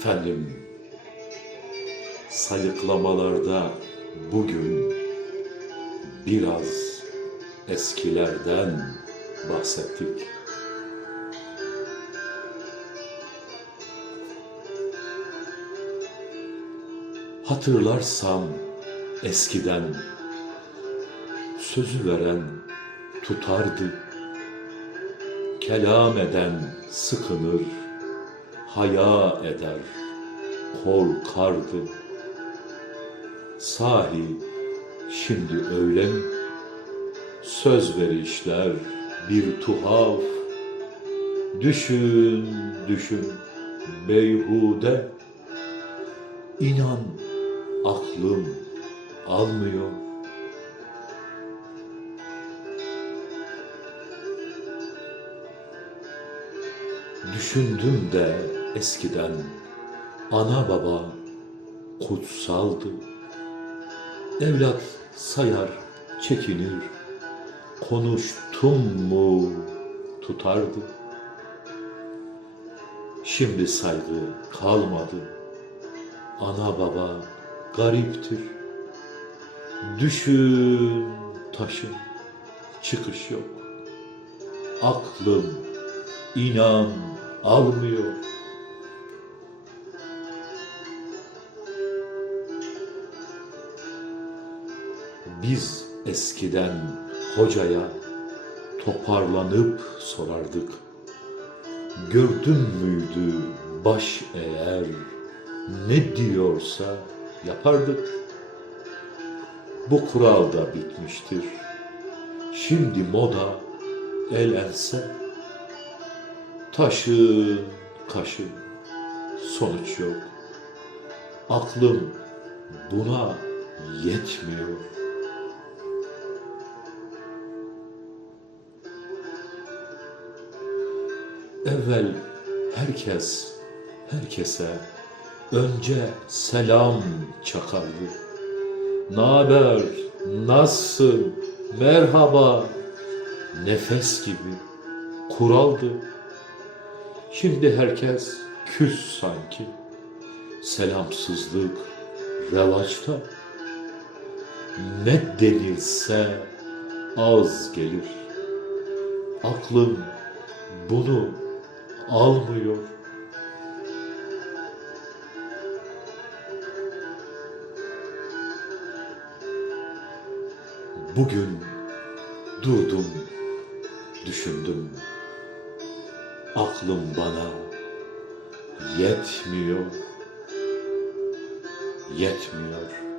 Efendim, sayıklamalarda bugün biraz eskilerden bahsettik. Hatırlarsam eskiden sözü veren tutardı. Kelam eden sıkınır, haya eder, korkardı. Sahi şimdi öyle mi? Söz verişler bir tuhaf. Düşün, düşün, beyhude. İnan aklım almıyor. Düşündüm de eskiden ana baba kutsaldı. Evlat sayar, çekinir, konuştum mu tutardı. Şimdi saygı kalmadı. Ana baba gariptir. Düşün taşın, çıkış yok. Aklım inan almıyor. Biz eskiden hocaya toparlanıp sorardık. Gördün müydü baş eğer ne diyorsa yapardık. Bu kural da bitmiştir. Şimdi moda el ense taşın kaşın sonuç yok. Aklım buna yetmiyor. Evvel herkes herkese önce selam çakardı. Naber, nasılsın, merhaba, nefes gibi kuraldı. Şimdi herkes küs sanki. Selamsızlık revaçta. Ne denilse az gelir. Aklım bunu almıyor. Bugün durdum, düşündüm. Aklım bana yetmiyor, yetmiyor.